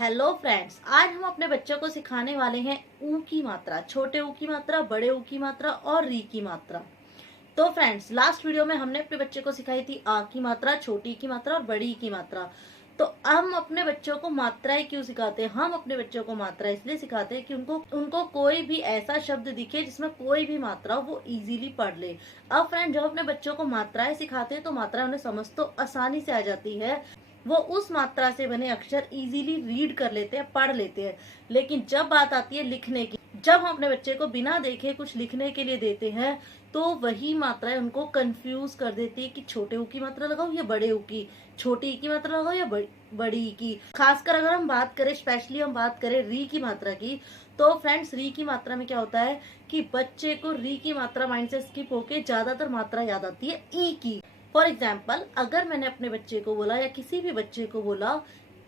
Hello friends, आज हम अपने बच्चों को सिखाने वाले हैं ऊ की मात्रा, छोटे ऊ की मात्रा, बड़े ऊ की मात्रा और री की मात्रा। तो फ्रेंड्स, लास्ट वीडियो में हमने अपने बच्चे को सिखाई थी आ की मात्रा, छोटी की मात्रा और बड़ी की मात्रा। तो हम अपने बच्चों को मात्राएं क्यों सिखाते हैं? हम अपने बच्चों को मात्रा इसलिए सिखाते हैं कि उनको कोई भी ऐसा शब्द दिखे जिसमें कोई भी मात्रा हो, वो इजीली पढ़ ले। अब फ्रेंड, जब अपने बच्चों को मात्राएं सिखाते हैं तो मात्रा उन्हें समझ तो आसानी से आ जाती है, वो उस मात्रा से बने अक्षर इजीली रीड कर लेते हैं, पढ़ लेते हैं। लेकिन जब बात आती है लिखने की, जब हम अपने बच्चे को बिना देखे कुछ लिखने के लिए देते हैं तो वही मात्राएं उनको कंफ्यूज कर देती है कि छोटे ऊ की मात्रा लगाओ या बड़े ऊ की, छोटी ई की मात्रा लगाओ या बड़ी ई की। खासकर अगर हम बात करें, स्पेशली हम बात करें री की मात्रा की, तो फ्रेंड्स री की मात्रा में क्या होता है कि बच्चे को री की मात्रा माइंड से स्किप होके ज्यादातर मात्रा याद आती है ई की। फॉर एग्जाम्पल, अगर मैंने अपने बच्चे को बोला या किसी भी बच्चे को बोला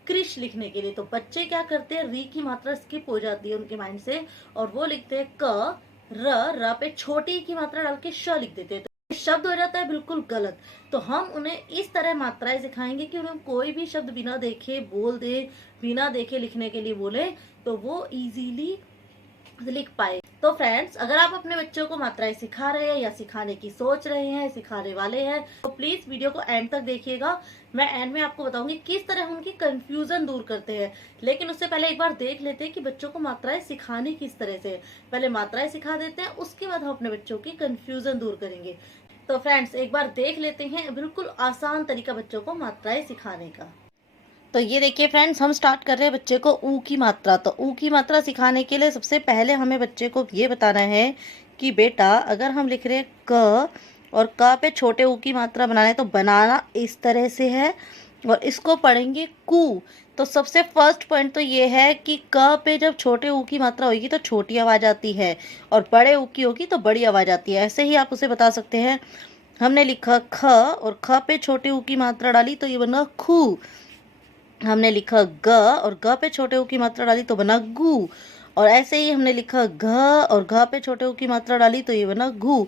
कृष लिखने के लिए, तो बच्चे क्या करते हैं, री की मात्रा स्किप हो जाती है उनके माइंड से और वो लिखते हैं क र पे छोटी की मात्रा डाल के श लिख देते हैं, तो शब्द हो जाता है बिल्कुल गलत। तो हम उन्हें इस तरह मात्राएं सिखाएंगे कि उन्हें कोई भी शब्द बिना देखे बोल दे, बिना देखे लिखने के लिए बोले तो वो इजीली लिख पाए। तो फ्रेंड्स, अगर आप अपने बच्चों को मात्राएं सिखा रहे हैं या सिखाने की सोच रहे हैं, सिखाने वाले हैं, तो प्लीज वीडियो को एंड तक देखिएगा। मैं एंड में आपको बताऊंगी किस तरह उनकी कंफ्यूजन दूर करते हैं। लेकिन उससे पहले एक बार देख लेते हैं कि बच्चों को मात्राएं सिखानी किस तरह से। पहले मात्राएं सिखा देते हैं, उसके बाद हम अपने बच्चों की कंफ्यूजन दूर करेंगे। तो फ्रेंड्स, एक बार देख लेते हैं बिल्कुल आसान तरीका बच्चों को मात्राएं सिखाने का। तो ये देखिए फ्रेंड्स, हम स्टार्ट कर रहे हैं बच्चे को ऊ की मात्रा। तो ऊ की मात्रा सिखाने के लिए सबसे पहले हमें बच्चे को ये बताना है कि बेटा, अगर हम लिख रहे हैं क और क पे छोटे ऊ की मात्रा बनाना है तो बनाना इस तरह से है और इसको पढ़ेंगे कू। तो सबसे फर्स्ट पॉइंट तो ये है कि क पे जब छोटे ऊ की मात्रा होगी तो छोटी आवाज आती है और बड़े ऊ की होगी तो बड़ी आवाज आती है। ऐसे ही आप उसे बता सकते हैं। हमने लिखा ख और ख पे छोटे ऊ की मात्रा डाली तो ये बना खू। हमने लिखा ग और ग पे छोटे ऊ की मात्रा डाली तो बना गू। और ऐसे ही हमने लिखा घ और घ पे छोटे ऊ की मात्रा डाली तो ये बना घू।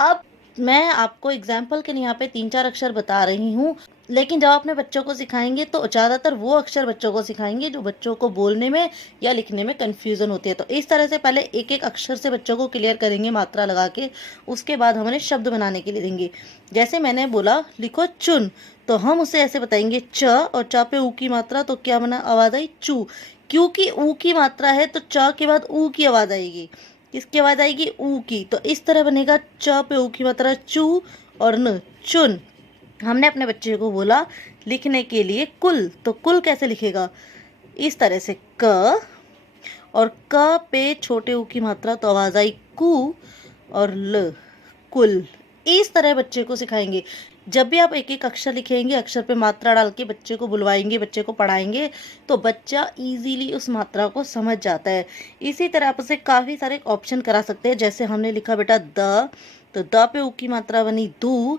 अब मैं आपको एग्जाम्पल के लिए यहाँ पे 3-4 अक्षर बता रही हूँ, लेकिन जब अपने बच्चों को सिखाएंगे तो ज़्यादातर वो अक्षर बच्चों को सिखाएंगे जो बच्चों को बोलने में या लिखने में कन्फ्यूज़न होती है। तो इस तरह से पहले एक एक अक्षर से बच्चों को क्लियर करेंगे मात्रा लगा के, उसके बाद हम उन्हें शब्द बनाने के लिए देंगे। जैसे मैंने बोला लिखो चुन, तो हम उसे ऐसे बताएंगे च और च पे ऊ की मात्रा, तो क्या बना, आवाज़ आई चू। क्योंकि ऊ की मात्रा है तो च के बाद ऊ की आवाज़ आएगी। किसकी आवाज़ आएगी, ऊ की। तो इस तरह बनेगा च पे ऊ की मात्रा चू और न चुन। हमने अपने बच्चे को बोला लिखने के लिए कुल, तो कुल कैसे लिखेगा, इस तरह से क और क पे छोटे ऊ की मात्रा तो आवाज़ आई कू और ल कुल। इस तरह बच्चे को सिखाएंगे। जब भी आप एक एक अक्षर लिखेंगे, अक्षर पे मात्रा डाल के बच्चे को बुलवाएंगे, बच्चे को पढ़ाएंगे, तो बच्चा इजीली उस मात्रा को समझ जाता है। इसी तरह आप उसे काफ़ी सारे ऑप्शन करा सकते हैं। जैसे हमने लिखा बेटा द, तो द पे ऊ की मात्रा बनी दू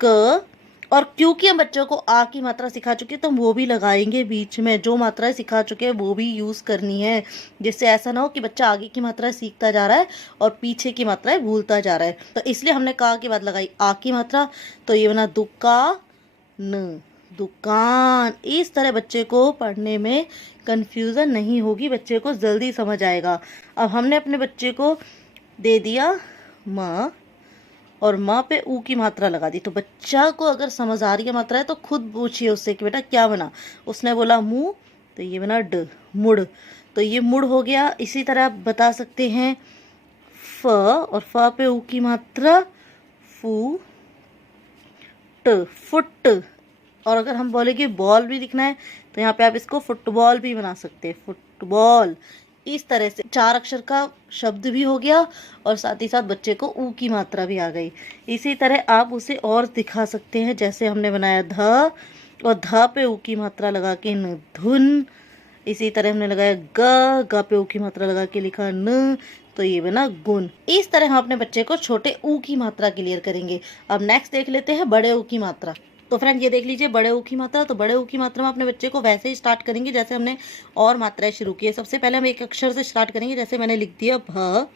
क। और क्योंकि हम बच्चों को आ की मात्रा सिखा चुके हैं तो हम वो भी लगाएंगे बीच में, जो मात्राएं सिखा चुके हैं वो भी यूज़ करनी है, जिससे ऐसा ना हो कि बच्चा आगे की मात्रा सीखता जा रहा है और पीछे की मात्राएं भूलता जा रहा है। तो इसलिए हमने का के बाद लगाई आ की मात्रा, तो ये बना दुकान, दुकान। इस तरह बच्चे को पढ़ने में कन्फ्यूज़न नहीं होगी, बच्चे को जल्दी समझ आएगा। अब हमने अपने बच्चे को दे दिया माँ और माँ पे ऊ की मात्रा लगा दी, तो बच्चा को अगर समझ आ रही है मात्रा है तो खुद पूछिए उससे कि बेटा क्या बना। उसने बोला मुँह, तो ये बना ड, मुड़। तो ये मुड़ हो गया। इसी तरह आप बता सकते हैं फ और फ पे ऊ की मात्रा फू ट, फुट। और अगर हम बोले कि बॉल भी लिखना है तो यहाँ पे आप इसको फुटबॉल भी बना सकते हैं, फुटबॉल। इस तरह से 4 अक्षर का शब्द भी हो गया और साथ ही साथ बच्चे को ऊ की मात्रा भी आ गई। इसी तरह आप उसे और दिखा सकते हैं। जैसे हमने बनाया ध और ध पे ऊ की मात्रा लगा के न, धुन। इसी तरह हमने लगाया ग, ग पे ऊ की मात्रा लगा के लिखा न, तो ये बना गुण। इस तरह हम अपने बच्चे को छोटे ऊ की मात्रा क्लियर करेंगे। अब नेक्स्ट देख लेते हैं बड़े ऊ की मात्रा। तो फ्रेंड, ये देख लीजिए बड़े ऊ की मात्रा। तो बड़े ऊ की मात्रा में अपने बच्चे को वैसे ही स्टार्ट करेंगे जैसे हमने और मात्राएं शुरू की है। सबसे पहले हम एक अक्षर से स्टार्ट करेंगे। जैसे मैंने लिख दिया भ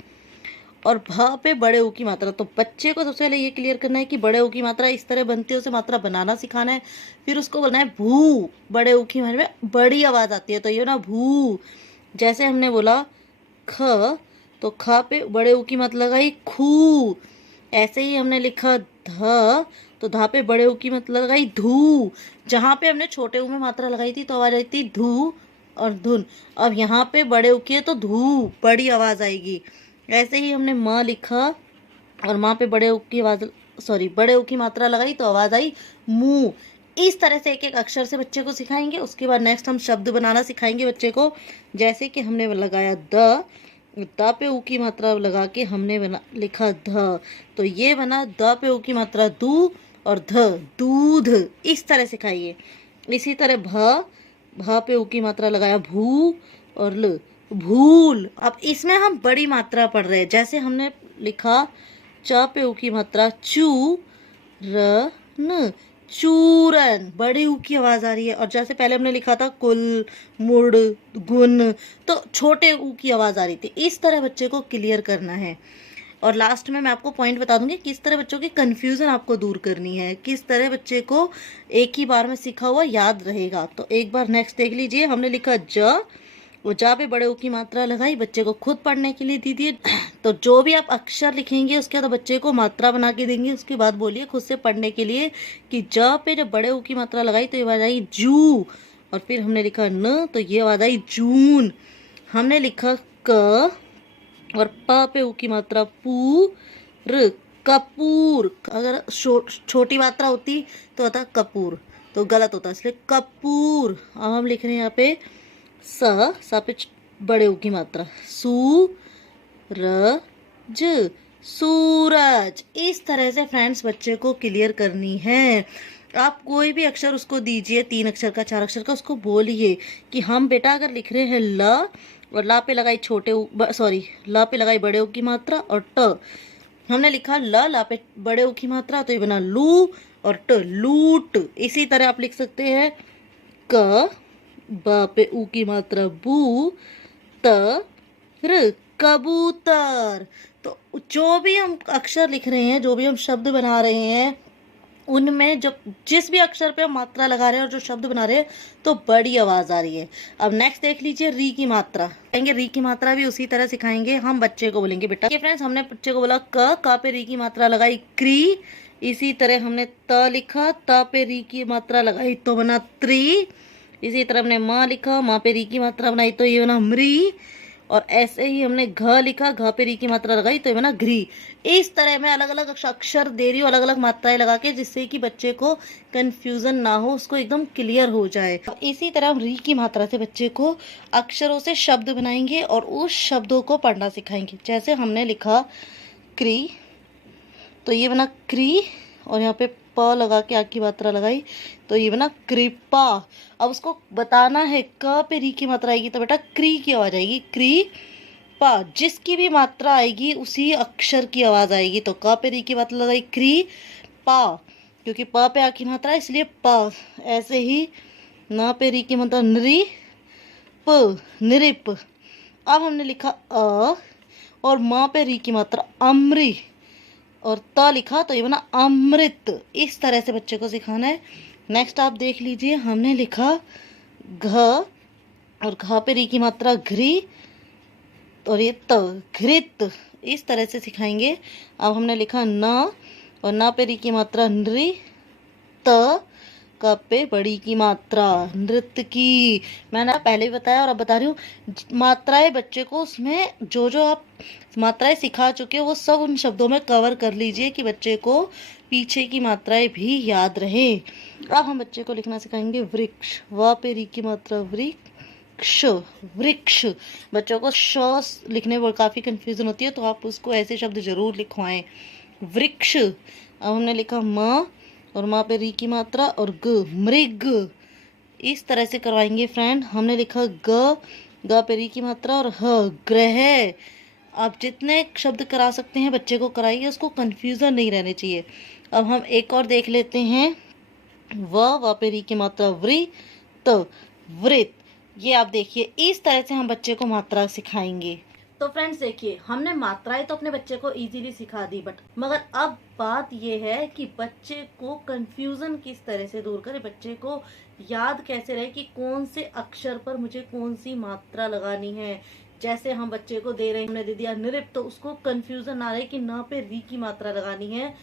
और भ पे बड़े ऊ की मात्रा। तो बच्चे को सबसे पहले ये क्लियर करना है कि बड़े ऊ की मात्रा इस तरह बनती है, उसे मात्रा बनाना सिखाना है। फिर उसको बोलना है भू, बड़े ऊ की में बड़ी आवाज आती है तो ये ना भू। जैसे हमने बोला ख, तो ख पे बड़े ऊ की मात्रा लगाई खू। ऐसे ही हमने लिखा ध, तो धा पे बड़े ऊ की मात्रा लगाई धू। जहाँ पे हमने छोटे ऊ में मात्रा लगाई थी तो आवाज आई थी धू और धुन। अब यहाँ पे बड़े ऊ की है तो धू, बड़ी आवाज आएगी। ऐसे ही हमने म लिखा और माँ पे बड़े ऊ की आवाज बड़े ऊ की मात्रा लगाई तो आवाज आई मुंह। इस तरह से एक एक अक्षर से बच्चे को सिखाएंगे। उसके बाद नेक्स्ट हम शब्द बनाना सिखाएंगे बच्चे को। जैसे कि हमने लगाया द पे ऊ की मात्रा लगा के हमने लिखा ध, तो ये बना द पे ऊ की मात्रा दू और ध दूध। इस तरह सिखाइए। इसी तरह भा पे ऊ की मात्रा लगाया भू और ल भूल। अब इसमें हम बड़ी मात्रा पढ़ रहे हैं। जैसे हमने लिखा च पे ऊ की मात्रा चू र न चूरन, बड़ी ऊ की आवाज आ रही है। और जैसे पहले हमने लिखा था कुल मुड़ गुन, तो छोटे ऊ की आवाज आ रही थी। इस तरह बच्चे को क्लियर करना है। और लास्ट में मैं आपको पॉइंट बता दूंगी किस तरह बच्चों की कंफ्यूजन आपको दूर करनी है, किस तरह बच्चे को एक ही बार में सीखा हुआ याद रहेगा। तो एक बार नेक्स्ट देख लीजिए। हमने लिखा ज, वो जा पे बड़े ऊ की मात्रा लगाई, बच्चे को खुद पढ़ने के लिए दीजिए। तो जो भी आप अक्षर लिखेंगे उसके बाद बच्चे को मात्रा बना के देंगे। उसके बाद बोलिए खुद से पढ़ने के लिए कि ज पे जब बड़े ऊ की मात्रा लगाई तो ये आवाज आई जू। और फिर हमने लिखा न, तो ये आवाज आई जून। हमने लिखा क और प पे ऊ की मात्रा पू र कपूर। अगर छोटी मात्रा होती तो होता कपूर, तो गलत होता, इसलिए कपूर। अब हम लिख रहे हैं यहाँ पे स पे बड़े ऊ की मात्रा सू र ज सूरज। इस तरह से फ्रेंड्स बच्चे को क्लियर करनी है। आप कोई भी अक्षर उसको दीजिए, 3 अक्षर का 4 अक्षर का, उसको बोलिए कि हम बेटा अगर लिख रहे हैं ल और ला पे लगाई ला पे लगाई बड़े ऊ की मात्रा और ट, हमने लिखा ला पे बड़े ऊ की मात्रा तो ये बना लू और ट लूट। इसी तरह आप लिख सकते हैं क, ब पे ऊ की मात्रा बू, त र कबूतर। तो जो भी हम अक्षर लिख रहे हैं, जो भी हम शब्द बना रहे हैं, उनमें जब जिस भी अक्षर पे हम मात्रा लगा रहे हैं और जो शब्द बना रहे हैं तो बड़ी आवाज आ रही है। अब नेक्स्ट देख लीजिए री की मात्रा। कहेंगे री की मात्रा भी उसी तरह सिखाएंगे। हम बच्चे को बोलेंगे बेटा, फ्रेंड्स हमने बच्चे को बोला क पे री की मात्रा लगाई क्री। इसी तरह हमने त लिखा, त पे री की मात्रा लगाई तो बना त्री। इसी तरह हमने माँ लिखा, माँ पे री की मात्रा बनाई तो ये बना मृ। और ऐसे ही हमने घ लिखा, घ पे री की मात्रा लगाई तो ये बना घ्री। इस तरह मैं अलग अलग अक्षर दे रही हूँ, अलग अलग मात्राएं लगा के, जिससे कि बच्चे को कंफ्यूजन ना हो, उसको एकदम क्लियर हो जाए। इसी तरह हम री की मात्रा से बच्चे को अक्षरों से शब्द बनाएंगे और उस शब्दों को पढ़ना सिखाएंगे। जैसे हमने लिखा क्री, तो ये बना क्री और यहाँ पे प लगा के आ की मात्रा लगाई तो ये बना कृपा। अब उसको बताना है क पे री की मात्रा आएगी तो बेटा क्री की आवाज आएगी, क्री पा। जिसकी भी मात्रा आएगी उसी अक्षर की आवाज आएगी। तो क पे री की मात्रा लगाई क्री पा, क्योंकि प पे आ की मात्रा इसलिए प। ऐसे ही न पे री की मात्रा नृ प, नृप। अब हमने लिखा अ और म पे री की मात्रा अमृ और त लिखा तो ये बना अमृत। इस तरह से बच्चे को सिखाना है। नेक्स्ट आप देख लीजिए, हमने लिखा घ और घ पे री की मात्रा घ्री और ये त घृत। इस तरह से सिखाएंगे। अब हमने लिखा न और न पे री की मात्रा नृ, त क पे बड़ी की मात्रा नृत्य की। मैंने पहले भी बताया और अब बता रही हूँ, मात्राएं बच्चे को उसमें जो जो आप मात्राएं सिखा चुके हो वो सब उन शब्दों में कवर कर लीजिए कि बच्चे को पीछे की मात्राएं भी याद रहे। अब हम बच्चे को लिखना सिखाएंगे वृक्ष, व पे री की मात्रा वृक्ष, वृक्ष। बच्चों को श लिखने में काफी कंफ्यूजन होती है, तो आप उसको ऐसे शब्द जरूर लिखवाएं, वृक्ष। अब हमने लिखा म और माँ पे री की मात्रा और ग, मृग। इस तरह से करवाएंगे फ्रेंड। हमने लिखा ग, ग पे री की मात्रा और ह, ग्रह। आप जितने शब्द करा सकते हैं बच्चे को कराइए, उसको कंफ्यूजन नहीं रहने चाहिए। अब हम एक और देख लेते हैं, व पे री की मात्रा वृत, वृत। ये आप देखिए, इस तरह से हम बच्चे को मात्रा सिखाएंगे। तो फ्रेंड्स देखिए, हमने मात्राएं तो अपने बच्चे को इजीली सिखा दी, बट मगर अब बात ये है कि बच्चे को कंफ्यूजन किस तरह से दूर करें, बच्चे को याद कैसे रहे कि कौन से अक्षर पर मुझे कौन सी मात्रा लगानी है। जैसे हम बच्चे को दे रहे हैं, हमने दे दिया नृप, तो उसको कंफ्यूजन ना रहे कि ना पे री की मात्रा लगानी है,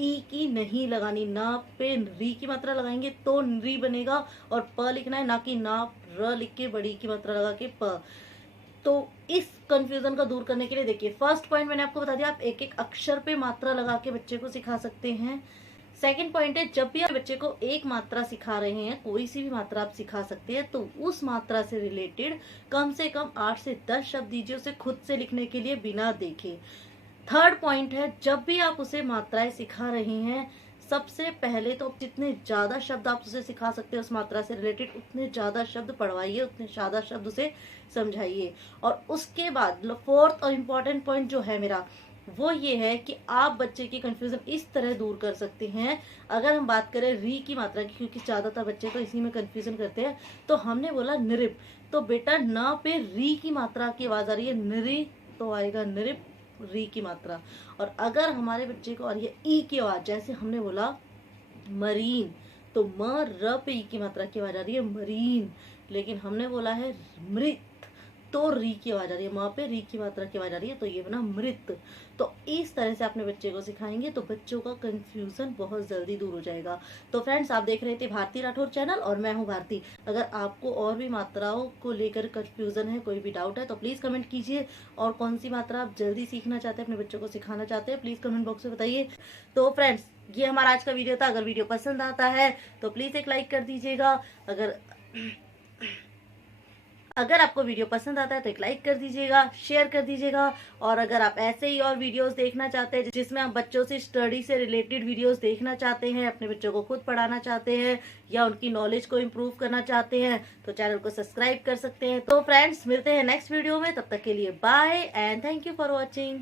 ई की नहीं लगानी, ना पे री की मात्रा लगाएंगे तो री बनेगा और प लिखना है, ना कि ना र लिख के बड़ी की मात्रा लगा के प। तो इस कंफ्यूजन को दूर करने के लिए देखिए, फर्स्ट पॉइंट मैंने आपको बता दिया, आप एक एक अक्षर पे मात्रा लगा के बच्चे को सिखा सकते हैं। सेकंड पॉइंट है, जब भी आप बच्चे को एक मात्रा सिखा रहे हैं, कोई सी भी मात्रा आप सिखा सकते हैं, तो उस मात्रा से रिलेटेड कम से कम 8 से 10 शब्द दीजिए उसे खुद से लिखने के लिए बिना देखे। थर्ड पॉइंट है, जब भी आप उसे मात्राएं सिखा रही हैं, सबसे पहले तो जितने ज्यादा शब्द आप उसे सिखा सकते हैं उस मात्रा से रिलेटेड, उतने ज्यादा शब्द पढ़वाइए, उतने ज्यादा शब्द उसे समझाइए। और उसके बाद फोर्थ और इम्पोर्टेंट पॉइंट जो है मेरा, वो ये है कि आप बच्चे की कंफ्यूजन इस तरह दूर कर सकते हैं। अगर हम बात करें री की मात्रा की, क्योंकि ज्यादातर बच्चे तो इसी में कंफ्यूजन करते हैं, तो हमने बोला नृप, तो बेटा न पे री की मात्रा की आवाज आ रही है, नृ तो आएगा नृप, री की मात्रा। और अगर हमारे बच्चे को आ रही है ई की आवाज, जैसे हमने बोला मरीन, तो म र पे ई की मात्रा की आवाज आ रही है मरीन, लेकिन हमने बोला है मृत, तो री की आवाज आ रही है, माँ पे री की मात्रा की आवाज आ रही है, तो ये बना मृत। तो इस तरह से अपने बच्चे को सिखाएंगे तो बच्चों का कंफ्यूजन बहुत जल्दी दूर हो जाएगा। तो फ्रेंड्स, आप देख रहे थे भारती राठौर चैनल और मैं हूँ भारती। अगर आपको और भी मात्राओं को लेकर कंफ्यूजन है, कोई भी डाउट है, तो प्लीज कमेंट कीजिए। और कौन सी मात्रा आप जल्दी सीखना चाहते हैं, अपने बच्चों को सिखाना चाहते हैं, प्लीज कमेंट बॉक्स में बताइए। तो फ्रेंड्स, ये हमारा आज का वीडियो था। अगर वीडियो पसंद आता है तो प्लीज एक लाइक कर दीजिएगा। अगर आपको वीडियो पसंद आता है तो एक लाइक कर दीजिएगा, शेयर कर दीजिएगा। और अगर आप ऐसे ही और वीडियोस देखना चाहते हैं जिसमें आप बच्चों से स्टडी से रिलेटेड वीडियोस देखना चाहते हैं, अपने बच्चों को खुद पढ़ाना चाहते हैं या उनकी नॉलेज को इम्प्रूव करना चाहते हैं, तो चैनल को सब्सक्राइब कर सकते हैं। तो फ्रेंड्स, मिलते हैं नेक्स्ट वीडियो में, तब तक के लिए bye and thank you for watching.